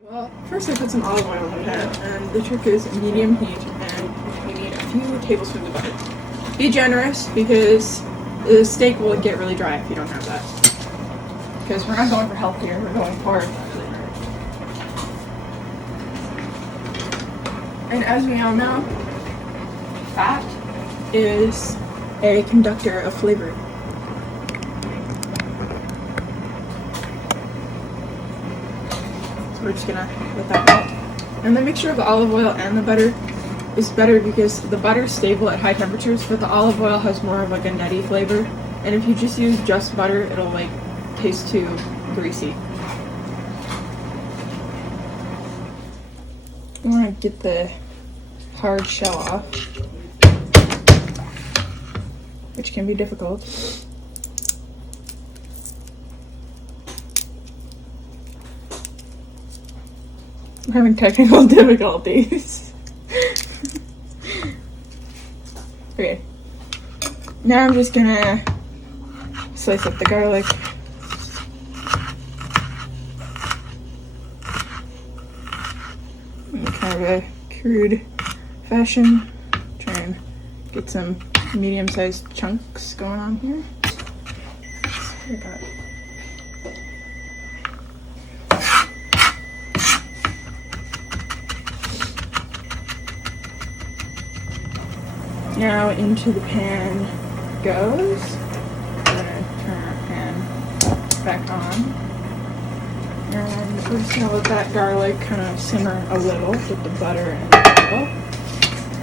Well, first I put some olive oil in the pan, and the trick is medium heat, and you need a few tablespoons of butter. Be generous, because the steak will get really dry if you don't have that. Because we're not going for health here, we're going for flavor. And as we all know, fat is a conductor of flavor. So we're just gonna let that melt. And the mixture of the olive oil and the butter is better because the butter is stable at high temperatures, but the olive oil has more of like a nutty flavor. And if you just use just butter, it'll like taste too greasy. You wanna get the hard shell off, which can be difficult. I'm having technical difficulties. Okay. Now I'm just gonna slice up the garlic. In kind of a crude fashion. Try and get some medium-sized chunks going on here. Now into the pan goes. I'm gonna turn our pan back on. And we're just gonna let that garlic kind of simmer a little with the butter and the oil.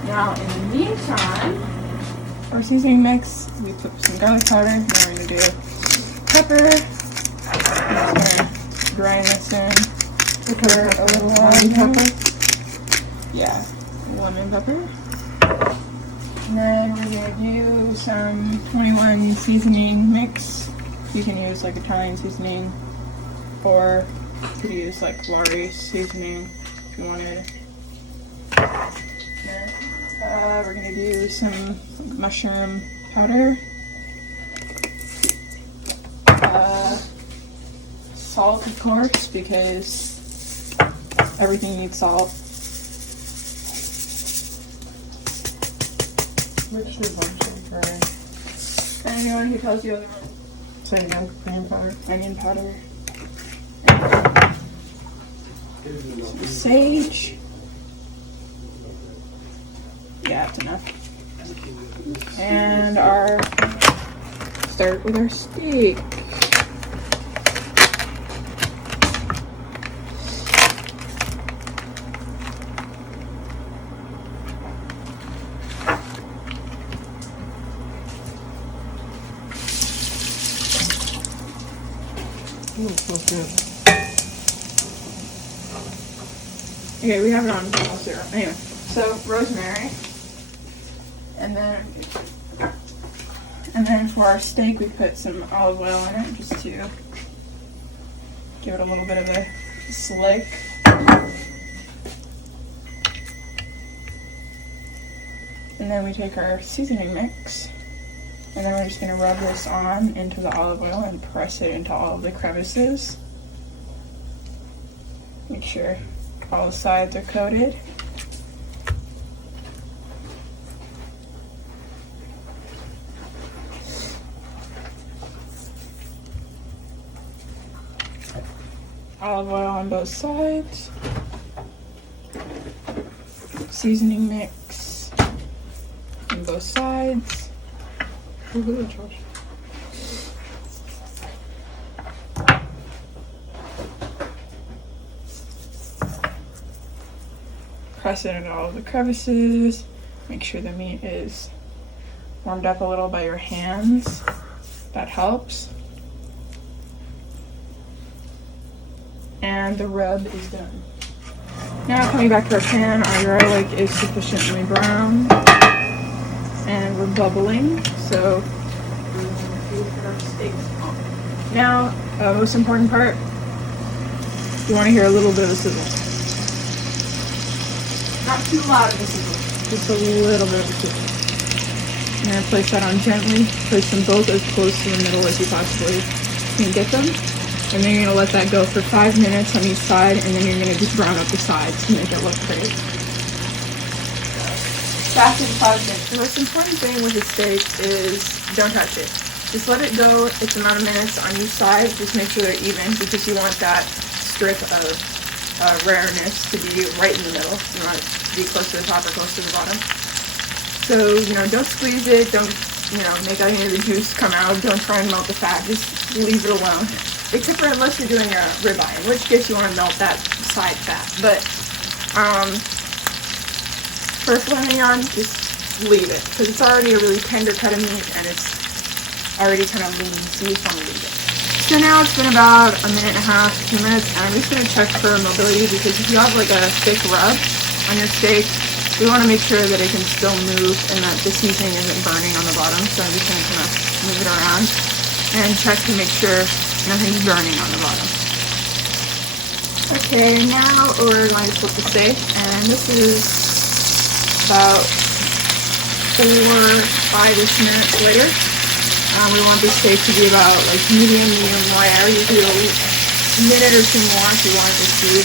Now in the meantime, our seasoning mix, we put some garlic powder. Now we're gonna do pepper. I'm just gonna grind this in. Pepper, a little lemon pepper. Yeah, lemon pepper. And then we're going to do some 21 seasoning mix. You can use like Italian seasoning, or you could use like Lari seasoning if you wanted. We're going to do some mushroom powder. Salt, of course, because everything needs salt. Which is mushroom powder? Anyone who tells you otherwise. Say again, onion powder. Onion powder. Some sage. Yeah, that's enough. And start with our steak. Ooh, it smells good. Okay, we have it on almost zero. Anyway, so rosemary, and then for our steak, we put some olive oil in it just to give it a little bit of a slick. And then we take our seasoning mix. And then we're just going to rub this on into the olive oil and press it into all of the crevices. Make sure all the sides are coated. Olive oil on both sides. Seasoning mix on both sides. Press it into all the crevices. Make sure the meat is warmed up a little by your hands. That helps. And the rub is done. Now coming back to our pan, our garlic is sufficiently brown. And we're bubbling, so we're going to put our steaks on. Now, most important part, you want to hear a little bit of a sizzle. Not too loud of a sizzle, just a little bit of a sizzle. I'm going to place that on gently. Place them both as close to the middle as you possibly can get them. And then you're gonna let that go for 5 minutes on each side, and then you're gonna just brown up the sides to make it look pretty. Back in 5 minutes. The most important thing with a steak is don't touch it. Just let it go its amount of minutes on each side. Just make sure they're even, because you want that strip of rareness to be right in the middle. You want it to be close to the top or close to the bottom. So, don't squeeze it. Don't, make any of the juice come out. Don't try and melt the fat. Just leave it alone. Except for unless you're doing a ribeye, in which case you want to melt that side fat. But for filet mignon, just leave it, because it's already a really tender cut of meat and it's already kind of lean, so you just want to leave it. So now it's been about 1.5 minutes, 2 minutes, and I'm just going to check for mobility, because if you have like a thick rub on your steak, we want to make sure that it can still move and that the seasoning isn't burning on the bottom. So I'm just going to kind of move it around and check to make sure nothing's burning on the bottom. Okay, now we're going to flip the steak, and this is about 4-5-ish minutes later. We want the steak to be about like medium rare. You can do a minute or two more if you want it to see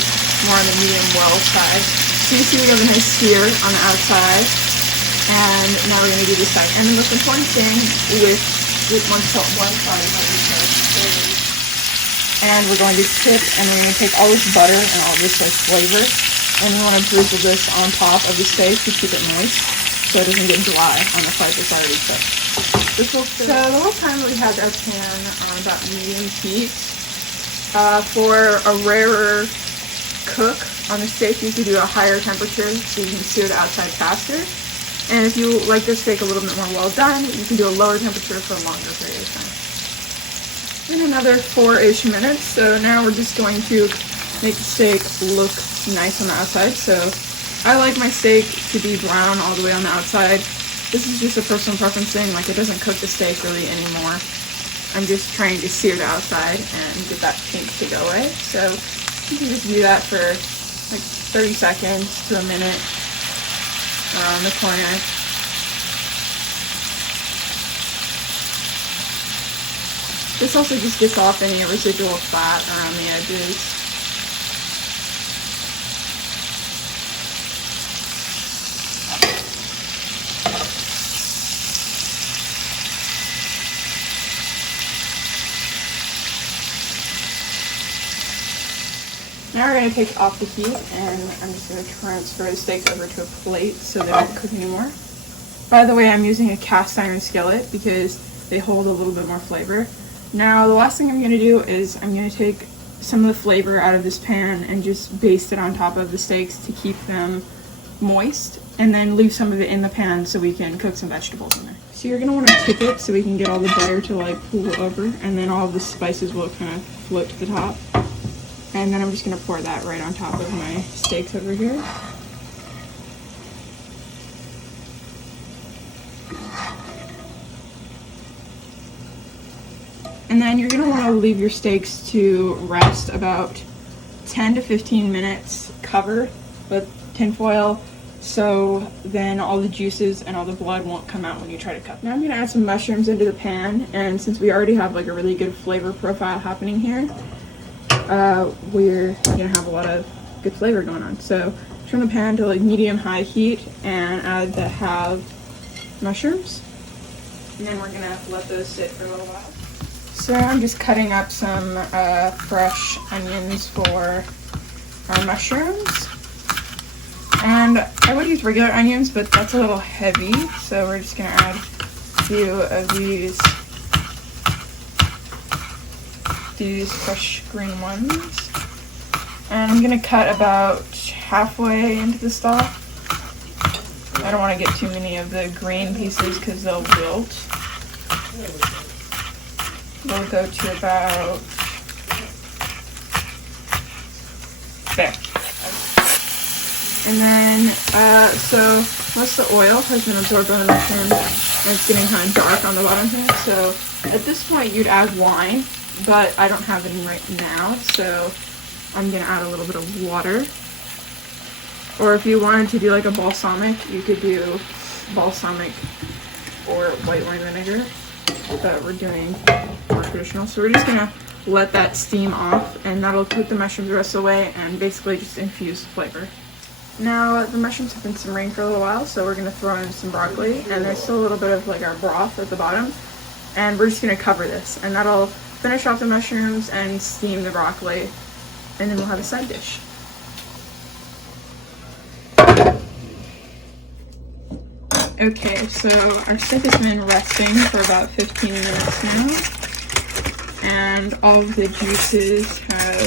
more on the medium well side. So you see we have a nice sear on the outside, and now we're going to do this side. And the most important thing with one side is, and we're going to tip, and we're going to take all this butter and all this like flavor, and we want to drizzle this on top of the steak to keep it moist, so it doesn't get dry on the part that's already cooked. So the whole time we had our pan on about medium heat. For a rarer cook on the steak, you could do a higher temperature so you can sear the outside faster. And if you like the steak a little bit more well done, you can do a lower temperature for a longer period of time. In another 4-ish minutes, so now we're just going to make the steak look nice on the outside. So I like my steak to be brown all the way on the outside. This is just a personal preference thing, like it doesn't cook the steak really anymore. I'm just trying to sear the outside and get that pink to go away. So you can just do that for like 30 seconds to a minute around the corner. This also just gets off any residual fat around the edges. Now we're going to take off the heat, and I'm just going to transfer the steak over to a plate so they don't cook anymore. By the way, I'm using a cast iron skillet because they hold a little bit more flavor. Now the last thing I'm going to do is I'm going to take some of the flavor out of this pan and just baste it on top of the steaks to keep them moist, and then leave some of it in the pan so we can cook some vegetables in there. So you're going to want to tip it so we can get all the butter to like pool over, and then all of the spices will kind of float to the top. And then I'm just going to pour that right on top of my steaks over here. And then you're going to want to leave your steaks to rest about 10 to 15 minutes covered with tinfoil, so then all the juices and all the blood won't come out when you try to cook. Now I'm going to add some mushrooms into the pan, and since we already have like a really good flavor profile happening here, we're going to have a lot of good flavor going on. So turn the pan to like medium-high heat and add the halved mushrooms. And then we're going to let those sit for a little while. So I'm just cutting up some fresh onions for our mushrooms. And I would use regular onions, but that's a little heavy. So we're just going to add a few of these fresh green ones, and I'm gonna cut about halfway into the stock. I don't want to get too many of the green pieces because they'll wilt. We'll go to about there. And then so most of the oil has been absorbed on the mushroom, and it's getting kind of dark on the bottom here. So at this point you'd add wine, but I don't have any right now, so I'm going to add a little bit of water. Or if you wanted to do like a balsamic, you could do balsamic or white wine vinegar, but we're doing more traditional. So we're just going to let that steam off, and that'll cook the mushrooms the rest of the way and basically just infuse flavor. Now the mushrooms have been simmering for a little while, so we're gonna throw in some broccoli, and there's still a little bit of like our broth at the bottom, and we're just gonna cover this, and that'll finish off the mushrooms and steam the broccoli, and then we'll have a side dish. Okay, so our steak has been resting for about 15 minutes now, and all of the juices have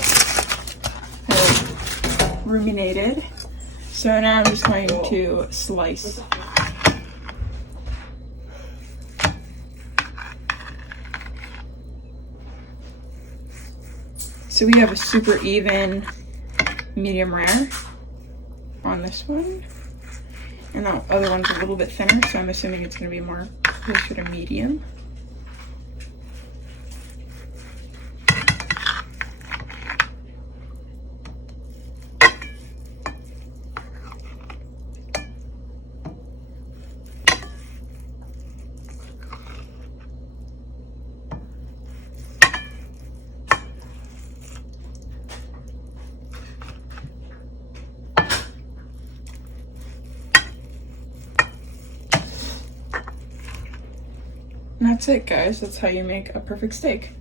ruminated. So now I'm just going to slice. So we have a super even medium rare on this one. And the other one's a little bit thinner, so I'm assuming it's going to be more closer to medium. And that's it, guys. That's how you make a perfect steak.